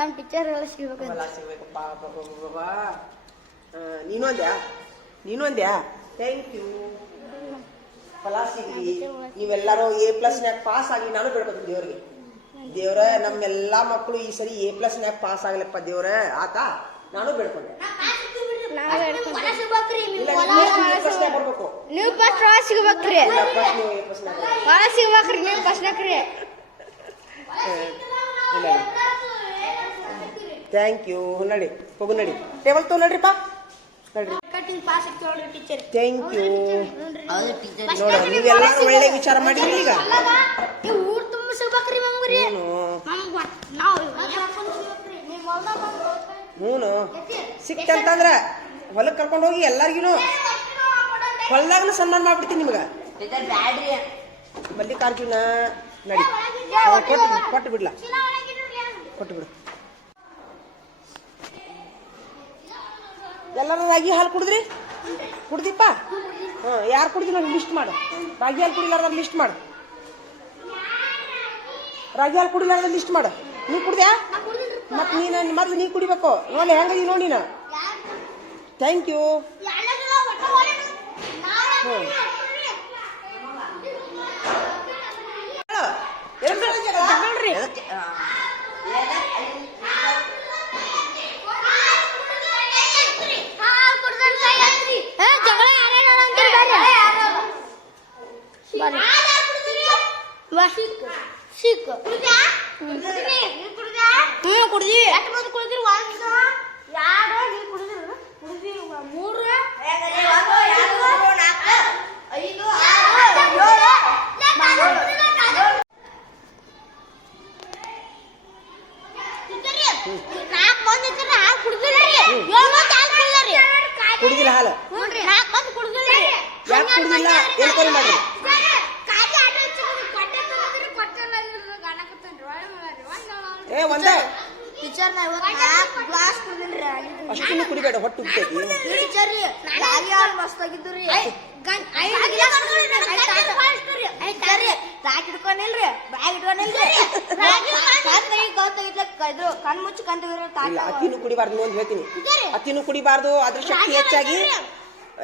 ಏನ್ ಬಿಡ್ಕೊಂಡಿ ನಮ್ ಟೀಚರ್ ಎಲ್ಲ ಸಿಗ್ಬೇಕು ಹೊಲ ಸಿಗ್ಬೇಕಪ್ಪ ಬಾಬಾ ನೀನು ಅಂದ್ಯಾ ನೀನು ಅಂದ್ಯಾ ಥ್ಯಾಂಕ್ ಯು ಫಲ ಸಿಗ್ಲಿ ನೀವೆಲ್ಲರೂ ಎ ಪ್ಲಸ್ನ್ಯಾಗ ಪಾಸ್ ಆಗಲಿ ನಾನು ಬಿಡ್ಕೊತೀನಿ ದೇವ್ರಿಗೆ ದೇವ್ರ ನಮ್ಮೆಲ್ಲಾ ಮಕ್ಕಳು ಈ ಸರಿ ಎ ಪ್ಲಸ್ನ್ಯಾಗ ಪಾಸ್ ಆಗ್ಲಪ್ಪ ದೇವ್ರ ಆತ ನಾನು ಬಿಡ್ಕೊಂಡೆ ನಾವ್ ಇಲ್ಲ ನೀವು ಎ ಪ್ಲಸ್ನ್ಯಾಗ ಬರ್ಬೇಕು ನೀವು ಫಸ್ಟ್ ಒಳ ಸಿಗ್ಬೇಕ್ರಿ ಇಲ್ಲ ಫಸ್ಟ್ ನೀವು ಎ ಪ್ಲಸ್ನ್ಯಾಗ ಬರ್ಬೇಕು. ಒಳ ಸಿಗ್ಬೇಕ್ರಿ ನೀವು ಫಸ್ಟ್ನಾಕ್ರಿ ಇಲ್ಲ ಥ್ಯಾಂಕ್ ಯು ನಡಿ ಹೋಗು ನಡಿ. ಟೇಬಲ್ ತೋ ನಡ್ರಿಪ್ಪ. ನಡ್ರಿ. ಥ್ಯಾಂಕ್ ಯು ನೋಡ ನೀವೆಲ್ಲ ಒಳ್ಳೆ ವಿಚಾರ ಮಾಡಿದ್ರಿ ಈಗ. ಹ್ಞೂ ಸಿಕ್ತಂತಂದ್ರ ಹೊಲಕ್ಕೆ ಕರ್ಕೊಂಡು ಹೋಗಿ ಎಲ್ಲಾರ್ಗಿನೂ ಹೊಲ್ದಾಗನ ಸನ್ಮಾನ ಮಾಡ್ಬಿಡ್ತೀನಿ ನಿಮ್ಗೆ. ಮಲ್ಲಿಕಾರ್ಜುನ ನಡಿ. ಕೊಟ್ಟು ಕೊಟ್ಟು ಬಿಡ್ಲಾ? ಕೊಟ್ಟು ಬಿಡು. ಎಲ್ಲರೂ ರಾಗಿ ಹಾಲು ಕುಡಿದ್ರಿ? ಕುಡ್ದಿಪ್ಪ? ಹ್ಞೂ ಯಾರು ಕುಡಿದ್ರಿ ನನಗೆ ಲಿಸ್ಟ್ ಮಾಡು. ರಾಗಿ ಹಾಲು ಕುಡಿಲಾರ್ದ ಲಿಸ್ಟ್ ಮಾಡು. ರಾಗಿ ಹಾಲು ಕುಡಿಲಾರ್ದ ಲಿಸ್ಟ್ ಮಾಡು. ನೀ ಕುಡ್ದ್ಯಾ? ಮತ್ತೆ ನೀನು ಮೊದಲು ನೀ ಕುಡಿಬೇಕು. ನೋಡಿ ಹೆಂಗದಿ ನೋಡಿ ನೀನು. ಥ್ಯಾಂಕ್ ಯು ಹ್ಞೂ ತಗೊಳ್ರಿ ಏ, ಜಗಳ ಯಾರ್ಯಾರು ಅಂತೀರಿ ಕುಡ್ದೀವಿ ಮೂರು ನಾಲ್ಕು ಮಂದಿ ಇದ್ರೆ ಹಾಲು ಕುಡ್ದಿಲ್ರಿ ಏಳು ಮಂದಿ ಹಾಲು ಕುಡ್ದಾರಿ ಕುಡಿದಿಲ್ಲ ಹಾಲು ನೋಡ್ರಿ ನಾಲ್ಕು ಮಂದಿ ಕುಡ್ದಿಲ್ರಿ ಯಾಕೆ ಕುಡಿದಿಲ್ಲ ಎನ್ಕ್ವೈರಿ ಮಾಡ್ರಿ ಕಾಜಿ ಆಟ ಹಚ್ಚಿದ್ರು ಕೊಟ್ಟೆ ತಂದಿದ್ರು ಕೊಟ್ಟಲ್ಲ ಅಂದ್ರು ಕಾಣಕತ್ತೇನ್ರಿ ಒಳ್ಳೆ ಮಾಡ್ರಿ ಒಂದ್ ಏ ಒಂದೇ ಟೀಚರ್ ನಾ ಇವತ್ತು ನಾಲ್ಕು ಗ್ಲಾಸ್ ಕುಡಿದ್ರಿ ಅಷ್ಟನ್ನು ಕುಡಿಬೇಡ ಹೊಟ್ಟು ಬಿಟ್ಟೈತಿ ಟೀಚರ್ ರೀ ರಾಗಿ ಹಾಲು ಮಸ್ತ್ ಆಗಿದ್ದು ರೀ ರಾಗಿ ಹಿಡ್ಕೊಂಡಿಲ್ರಿ ಬ್ಯಾಗ್ ಹಿಡ್ಕೊಂಡಿಲ್ರಿ ಇದ್ರು ಕಣ್ ಮುಚ್ಚಿ ಕಂತಿದ್ರು ಇಲ್ಲ ಅತಿನೂ ಕುಡಿಬಾರ್ದು ಒಂದು ಹೇಳ್ತೀನಿ. ಅತಿನೂ ಕುಡಿಬಾರ್ದು ಅದ್ರ ಶಕ್ತಿ ಹೆಚ್ಚಾಗಿ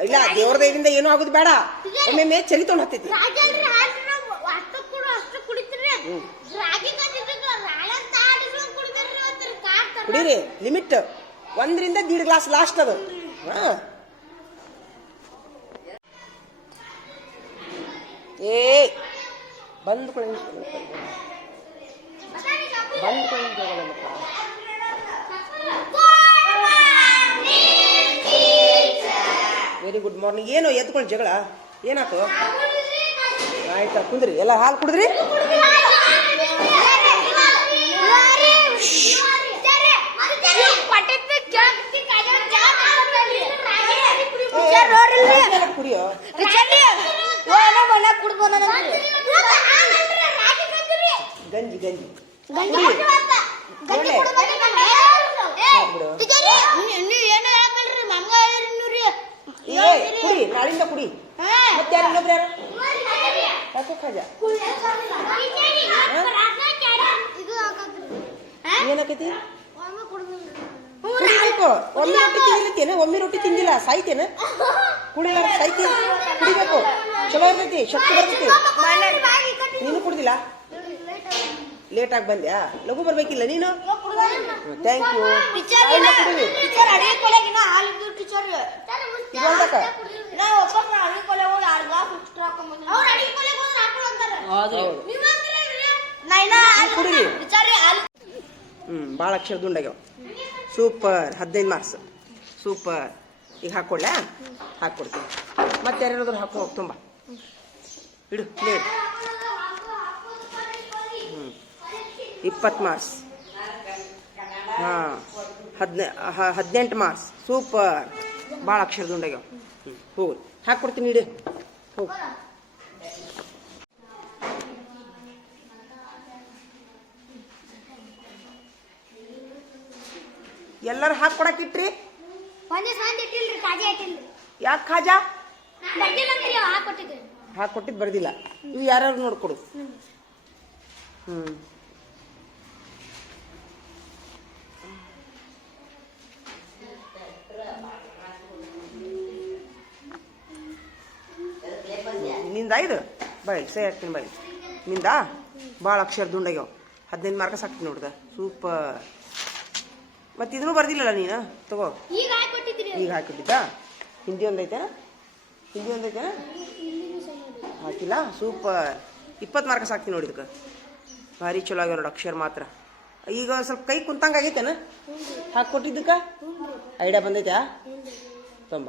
ಇಲ್ಲ ದೇವ್ರ ದಯದಿಂದ ಏನೂ ಆಗುದು ಬೇಡ. ಒಮ್ಮೆ ಚಲಿ ತೊಗೊಂಡು ಹತ್ತೈತಿ ಕುಡು ಕುಡೀರಿ ಲಿಮಿಟ್. ಒಂದರಿಂದ ದೀಡ್ ಗ್ಲಾಸ್ ಲಾಸ್ಟ್ ಅದು. ಹಾ. ಏ ಬಂದ್ ಬಂದ್ ವೆರಿ ಗುಡ್ ಮಾರ್ನಿಂಗ್ ಏನು ಎದ್ಕೊಂಡು ಜಗಳ ಏನಾಯ್ತು ಆಯ್ತಾ ಕುಂದ್ರಿ ಎಲ್ಲ ಹಾಲು ಕುಡಿದ್ರಿ ಕುಡಿಯೋ ಗಂಜಿ ಗಂಜಿ ಏ ಕುಡಿ ನಾಳಿಂದ ಕುಡಿ. ಮತ್ತೆ ಯಾರು ಇನ್ನೊಬ್ರು ಯಾರು? ಯಾಕೋ ಖಾಜಾ ಏನಾಕೈತಿ? ಒಮ್ಮೆ ರೊಟ್ಟಿ ತಿಂದಿಲ್ಲತ್ತೇನ ಒಮ್ಮೆ ರೊಟ್ಟಿ ತಿಂದಿಲ್ಲ ಸಾಯ್ತೇನ? ಕುಡಿಲ್ಲ ಸಾಯ್ತಿ? ಕುಡಿಬೇಕು. ಚಲೋ ಇರ್ತೈತಿ ಶಕ್ತಿ ಬರ್ತೈತಿ. ನೀನು ಕುಡ್ದಿಲ್ಲ? ಲೇಟಾಗಿ ಬಂದ್ಯಾ? ಲಘು ಬರ್ಬೇಕಿಲ್ಲ ನೀನು? ಥ್ಯಾಂಕ್ ಯು ಕುಡಿವಿ ಹ್ಞೂ ಭಾಳ ಅಕ್ಷರ ದುಂಡಾಗ್ಯಾವ. ಸೂಪರ್ ಹದಿನೈದು ಮಾರ್ಕ್ಸ್. ಸೂಪರ್. ಈಗ ಹಾಕ್ಕೊಳ್ಳಾ ಹಾಕ್ಕೊಡ್ತೀನಿ ಮತ್ತೆ ಯಾರ್ಯಾರಾದ್ರೂ ಹಾಕೋ ತುಂಬ. ಇಡು ಪ್ಲೇಟ್ ಹ್ಞೂ ಇಪ್ಪತ್ತು ಮಾರ್ಕ್ಸ್. ಹಾಂ ಹದಿನ ಹದಿನೆಂಟು ಮಾರ್ಕ್ಸ್. ಸೂಪರ್. ಭಾಳ ಅಕ್ಷರ ದುಂಡಾಗ ಹ್ಞೂ ಹೋಗು. ಹಾಕ್ಕೊಡ್ತೀನಿ ಇಡು. ಹೋಗು. ಎಲ್ಲರೂ ಕಾಜಿ ಇಟ್ಟಿಲ್ರಿ ಯಾಕೆ ಖಾಜಾ ಹಾಕಿ ಕೊಟ್ಟಿದ್ ಬರ್ದಿಲ್ಲ. ಇವು ಯಾರ್ಯಾರು ನೋಡ್ಕೊಡು. ಹ್ಞೂ ನಿಂದ ಇದು? ಬೈ ಸೈ ಹಾಕ್ತೀನಿ ಬೈ. ನಿಂದ? ಭಾಳ ಅಕ್ಷರ ದುಂಡಾಗ್ಯಾವ. ಹದಿನೈದು ಮಾರ್ಕಸ್ ಹಾಕ್ತೀನಿ ನೋಡ್ದ. ಸೂಪರ್ ಮತ್ತೆ ಇದನ್ನು ಬರ್ದಿಲ್ಲಲ್ಲ ನೀನು? ತಗೋ. ಈಗ ಹಾಕಿಬಿಟ್ಟಿದ್ದ ಹಿಂದಿ ಒಂದೈತೆ ಹಿಂದಿ ಒಂದೈತೆ ಹಾಕಿಲ್ಲ? ಸೂಪರ್ ಇಪ್ಪತ್ತು ಮಾರ್ಕಸ್ ಹಾಕ್ತೀನಿ ನೋಡಿ ಇದಕ್ಕೆ. ಭಾರಿ ಚಲೋ ಆಗ್ಯಾವ ನೋಡಿ ಅಕ್ಷರ ಮಾತ್ರ. ಈಗ ಸ್ವಲ್ಪ ಕೈ ಕುಂತಂಗ ಆಗೈತೇನ? ಹಾಕ್ಕೊಟ್ಟಿದ್ದಕ್ಕ? ಐಡಿಯಾ ಬಂದೈತಾ ತೊಂಬ.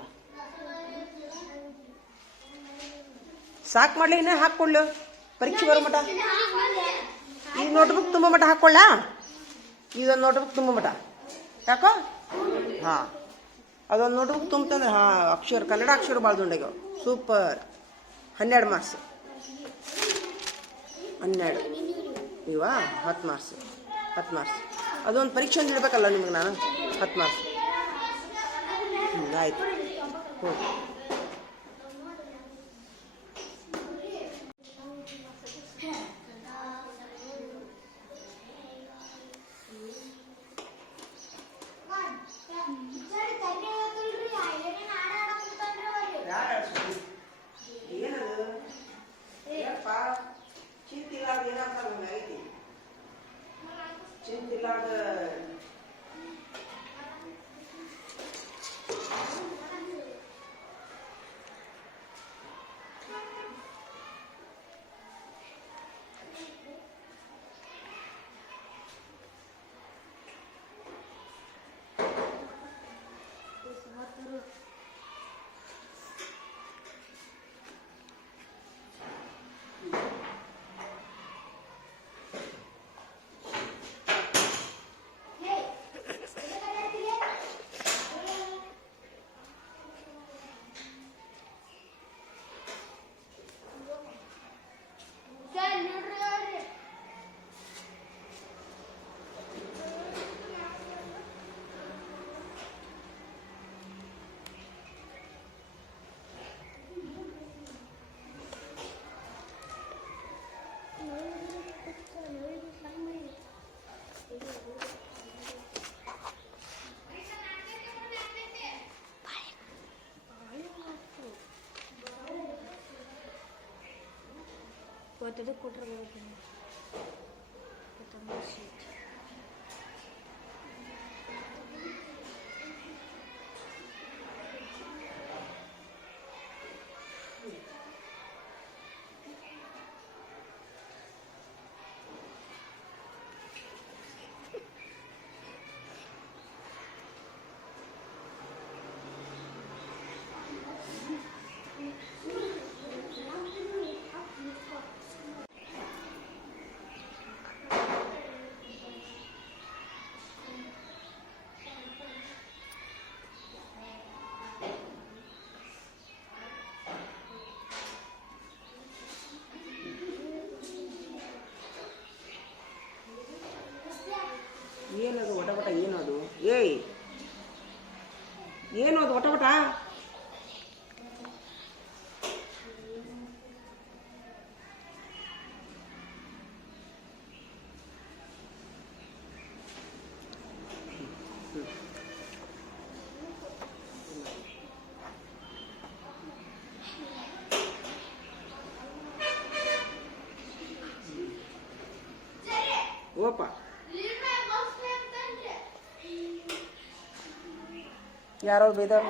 ಸಾಕು ಮಾಡ್ಲಿ ಇನ್ನೇ ಹಾಕ್ಕೊಳ್ಳು. ಪರೀಕ್ಷೆ ಬರೋ ಮಠ. ಈ ನೋಟ್ಬುಕ್ ತುಂಬ ಮಟ ಹಾಕ್ಕೊಳ್ಳ? ಇದೊಂದು ನೋಟ್ಬುಕ್ ತುಂಬ ಮಠ. ಯಾಕೋ? ಹಾಂ. ಅದೊಂದು ನೋಟ್ಬುಕ್ ತುಂಬ್ತಂದ್ರೆ ಹಾಂ ಅಕ್ಷರ ಕನ್ನಡ ಅಕ್ಷರ ಭಾಳ ದುಂಡಾಗ್ಯಾವ ಸೂಪರ್. ಹನ್ನೆರಡು ಮಾರ್ಕ್ಸ್ ಹನ್ನೆರಡು. ಇವಾ ಹತ್ತು ಮಾರ್ಕ್ಸ್ ಹತ್ತು ಮಾರ್ಕ್ಸ್ ಅದೊಂದು ಪರೀಕ್ಷೆ ಒಂದು ಇಡಬೇಕಲ್ಲ ನಿಮಗೆ ನಾನು? ಹತ್ತು ಮಾರ್ಕ್ಸ್ ಹ್ಞೂ ಆಯ್ತು. ಹೋಗಿ. ಏನದು ಯಾರೋ ಬೈದವ್ರ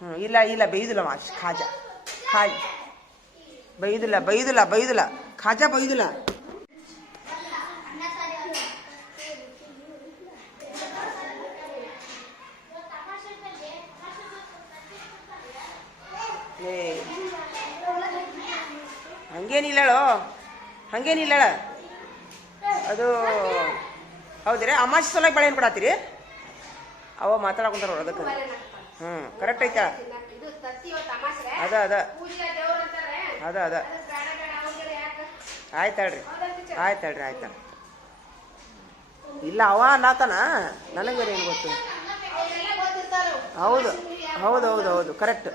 ಹ್ಞೂ ಇಲ್ಲ ಇಲ್ಲ ಬೈದಿಲ್ಲ ಮಾ ಖಾಜಾ. ಖಾಜ್. ಬೈದಿಲ್ಲ ಬೈದಿಲ್ಲ ಬೈದಿಲ್ಲ ಖಾಜಾ ಬೈದಿಲ್ಲ ಹಂಗೇನಿಲ್ಲಳ ಹೇಳೋ. ಹಂಗೇನಿಲ್ಲ ಹೇಳ. ಅದು ಹೌದ್ರಿ? ಅಮಾಸಿ ಸಲುವಾಗಿ ಬಳೆ ಏನು ಕೊಡತ್ತೀರಿ ಅವ ಮಾತಾಡಕೊಂತಾರ ಅದಕ್ಕೆ ಹ್ಞೂ ಕರೆಕ್ಟ್ ಐತ? ಅದ ಅದ. ಅದ ಅದ. ಆಯ್ತು ಹೇಳ್ರಿ. ಆಯ್ತು ಹೇಳ್ರಿ ಆಯ್ತು ಇಲ್ಲ ಅವ ಅನ್ನತಾನ? ನನಗೆ ಬೇರೆ ಏನು ಗೊತ್ತು? ಹೌದು ಹೌದು ಹೌದು ಹೌದು. ಕರೆಕ್ಟ್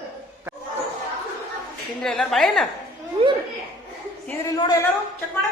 ತಿಂದ್ರೆ ಎಲ್ಲರೂ ಬಳೆನ ತಿಂದ್ರಿ ನೋಡು ಎಲ್ಲರೂ ಚೆಕ್ ಮಾಡಿ.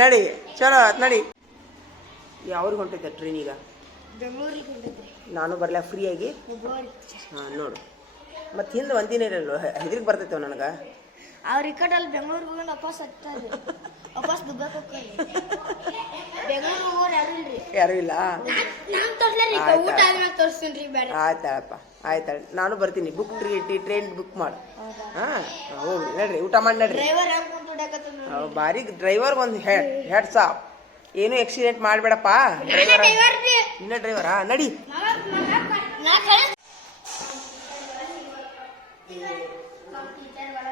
ನಡಿ. ಚಲೋ ಆತ್ ನಡಿ. ಯಾವ್ರಿಗೆ ಹೊಂಟೈತೆ ಟ್ರೈನ್ ಈಗ? ಬೆಂಗಳೂರಿಗೆ ಹೊಂಟಿದ್ರಿ ನಾನು ಆಗಿ ಫ್ರೀಯಾಗಿ? ಹಾಂ ನೋಡು. ಮತ್ತೆ ಹಿಂದೆ ಒಂದಿನ ಇರಲ್ಲ ಹೆದ್ರಿಗೆ ಬರ್ತೈತೆ ನನಗೆ? ಅವ್ರ ಈ ಕಡೆ ಅಲ್ಲಿ ಬೆಂಗಳೂರಿಗೆ ವಾಪಸ್ ಹತ್ತಾರೆ ವಾಪಸ್ ದುಬ್ಬಕ್ಕೆ ಹೋಗ್ತಾರೆ ಬೆಂಗಳೂರಿಗೆ ಹೋಗೋರು ಯಾರು ಇಲ್ರಿ. ಯಾರೂ ಇಲ್ಲ? ಆಯ್ತಾ. ಊಟ ಆದ್ಮೇಲೆ ತೋರಿಸ್ತೀನಿ ಬೇಡ. ಆಯ್ತಾಳಪ್ಪ ಆಯ್ತಾಳ ನಾನು ಬರ್ತೀನಿ. ಬುಕ್ ಟ್ರೀ ಟ್ರೈನ್ ಬುಕ್ ಮಾಡು. ಹಾಂ ಹೋಗ್ರಿ ನಡ್ರಿ ಊಟ ಮಾಡಿ ನಡ್ರಿ. ಬಾರಿ ಡ್ರೈವರ್ ಒಂದು ಹೆಡ್ ಸಾಪ್ ಏನು ಆಕ್ಸಿಡೆಂಟ್ ಮಾಡಬೇಡಪ್ಪ. ಡ್ರೈವರ್ ನಿನ್ನ ಡ್ರೈವರಾ ನಡಿ.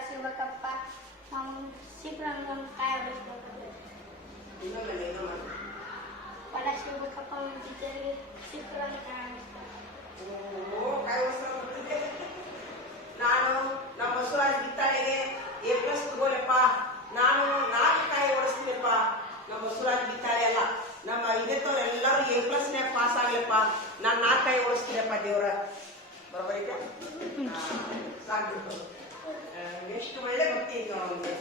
ಸಿಗ್ಬೇಕಪ್ಪ ನಮ್ಮ ಟೀಚರ್ಗೆ ನಾನು ನಮ್ಮ ಬಸವರಾಜ್ ಬಿತ್ತಾಳೆಗೆ ಎ ಪ್ಲಸ್ ತಗೋಲಪ್ಪ ನಾನು ನಾಲ್ಕು ಕಾಯಿ ನಮ್ಮ ಬಸವರಾಜ್ ಬಿತ್ತಾಳೆ ಅಲ್ಲ ನಮ್ಮ ಇದೆತ್ತವ್ರು ಎ ಪ್ಲಸ್ನ್ಯಾಗ ಪಾಸ್ ಆಗ್ಲಪ್ಪ ನಾನು ನಾಲ್ಕು ಓಡಿಸ್ತೀನಪ್ಪ ದೇವ್ರ ಬರೋಬರಿಕ ಎಷ್ಟು ಒಳ್ಳೆ ಭಕ್ತಿ ಐತಿ ಅವನಿಗೆ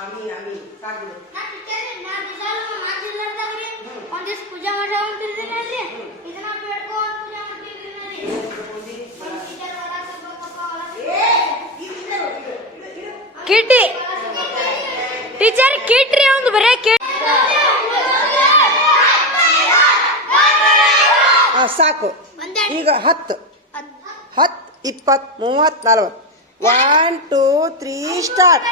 ಅಮೀನ್ ಅಮೀನ್. ಸಾಕ್ಬಿಡು ನಾ ಟೀಚರ್ ನಾ ದಿಸಾಲು ಮಾತಿಲ್ಲಾರ್ದಾಗ್ರಿ ಒಂದ್ ದಿವ್ಸ ಪೂಜೆ ಮಾಡೋ ಅಂತಿರ್ತೀನಲ್ರಿ ಇದನ್ನ ಬೇಡ್ಕೊ ಅಂತ ಪೂಜೆ ಮಾಡ್ತಿರ್ತೀನಲ್ರಿ ಏನು ತಿಳ್ಕೊಂಡಿ? ನಮ್ಮ ಟೀಚರ್ ಹೊರ ಸಿಗ್ಬೇಕಪ್ಪ ಹೊರ ಏ, ಇದು ಇಡು, ಇಡು, ಇಡು, ಇಡು. ಕಿಟಿ ಟೀಚರ್ ಕಿಟ್ರಿ ಒಂದು ಬರೇ ಕಿಟ್ ಆ, ಸಾಕು. ಈಗ ಹತ್ತು. ಹತ್ತು. ಇಪ್ಪತ್ತು ಮೂವತ್ತು ನಲ್ವತ್ತು. ಒನ್ ಟೂ ತ್ರೀ ಸ್ಟಾರ್ಟ್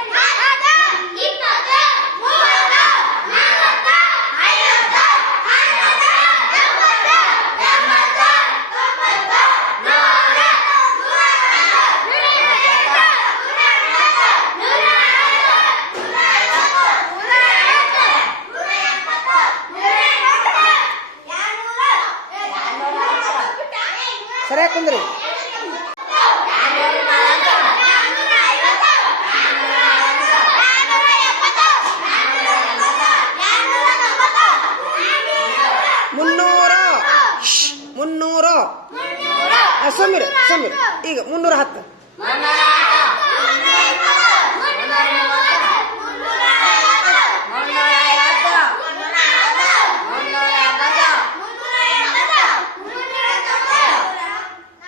ಮುನ್ನೂರು. ಆ, ಸುಮ್ಮಿರು ಸುಮ್ಮಿರು ಈಗ ಮುನ್ನೂರ ಹತ್ತು.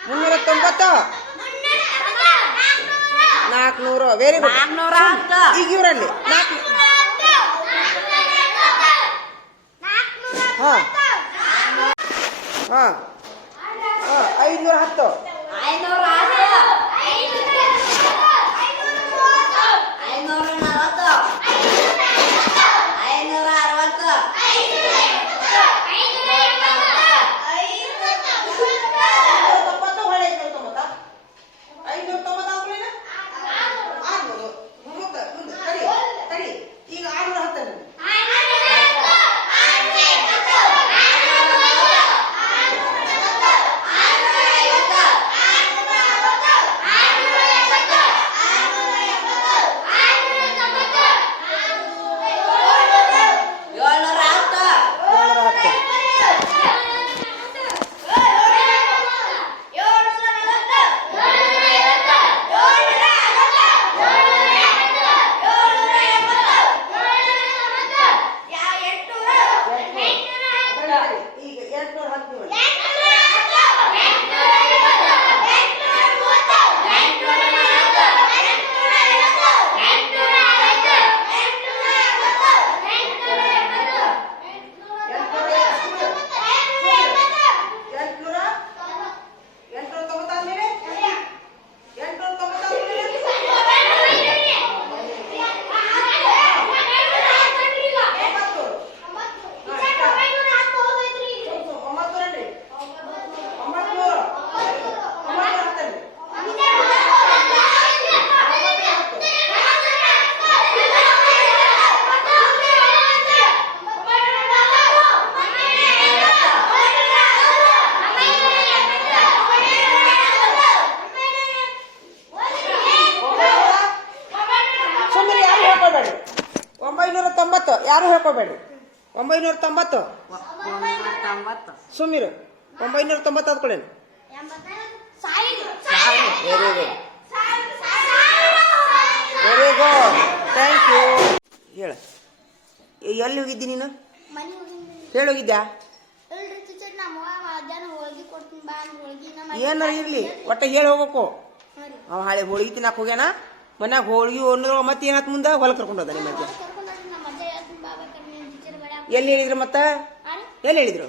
ಮುನ್ನೂರ ತೊಂಬತ್ತು. ನಾಲ್ಕುನೂರು. ವೆರಿ ಗುಡ್ ಈಗ ಇವರಲ್ಲಿ. ನಾಲ್ಕು ಹಾ. ಹಾ. ಐದುನೂರ ಹತ್ತು. ಹೇಳ್ಕೊಬೇಡ್ರಿ ಒಂಬೈನೂರ ತೊಂಬತ್ತು ಸುಮೀರು ಒಂಬೈನೂರ ತೊಂಬತ್ತು ಅದ್ಕೊಳ್ಳಿ ಆದ್ಕೊಳ್ಳೇನು very good very good thank you ಹೇಳ ಎಲ್ಲಿ ಹೋಗಿದ್ದಿ ನೀನು? ಹೇಳಿ ಹೋಗಿದ್ಯಾ ಏನಾರ ಇರ್ಲಿ. ಒಟ್ಟ ಹೇಳಿ ಹೋಗ್ಬೇಕು. ಅವ ಹಳೆ ಹೋಳಿಗೆ ತಿನ್ನಾಕ ಹೋಗ್ಯಾನ. ಮನ್ಯಾಗ ಹೋಳಿಗೆ ಅನ್ನೋದ್ರ ಮತ್ತೆ ಏನಾತ್ ಮುಂದೆ ಹೊಲ ಕರ್ಕೊಂಡು ಹೋದ ನಿಮ್ಮ ಅಜ್ಜ ಕರ್ಕೊಂಡು ಹೋಗಿ ನಮ್ಮ ಅಜ್ಜ ಹೇಳ್ತೀನಿ ಬಾ ಬೇಕಾದ್ರೆ ನಿಮ್ಮ ಟೀಚರ್ ಬೇಡ ಎಲ್ಲಿ ಹೇಳಿದ್ರು ಮತ್ತ? ಎಲ್ಲಿ ಹೇಳಿದ್ರು?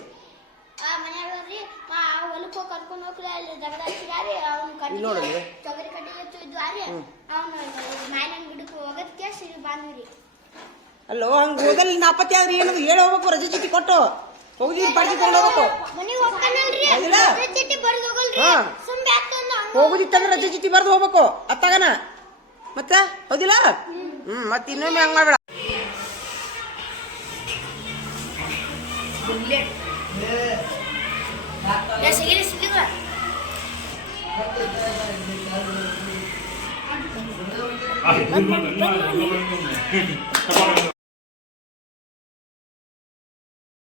ಅಲ್ಲಿ ಹಂಗ ಹೋದಲ್ಲಿ ನಾಪತ್ತೆ ಆದ್ರೆ ಏನದು? ಹೇಳ ಹೋಗ್ಬೇಕು ರಜೆ ಚೀಟಿ ಕೊಟ್ಟು. ಹೋಗಿ ತಗೊಂಡು ಹೋಗ್ಬೇಕು. ಹೋಗುದಿತ್ತಂದ್ರೆ ರಜೆ ಚೀಟಿ ಬರ್ದು ಹೋಗ್ಬೇಕು. ಅತ್ತಾಗನ? ಮತ್ತೆ? ಹೌದಿಲ್ಲ? ಹ್ಮ್ ಮತ್ತೆ ಇನ್ನೊಮ್ಮೆ ಹಂಗ ಮಾಡ್ಬೇಡ. kulit. Ya, sige na, sige na. Ah,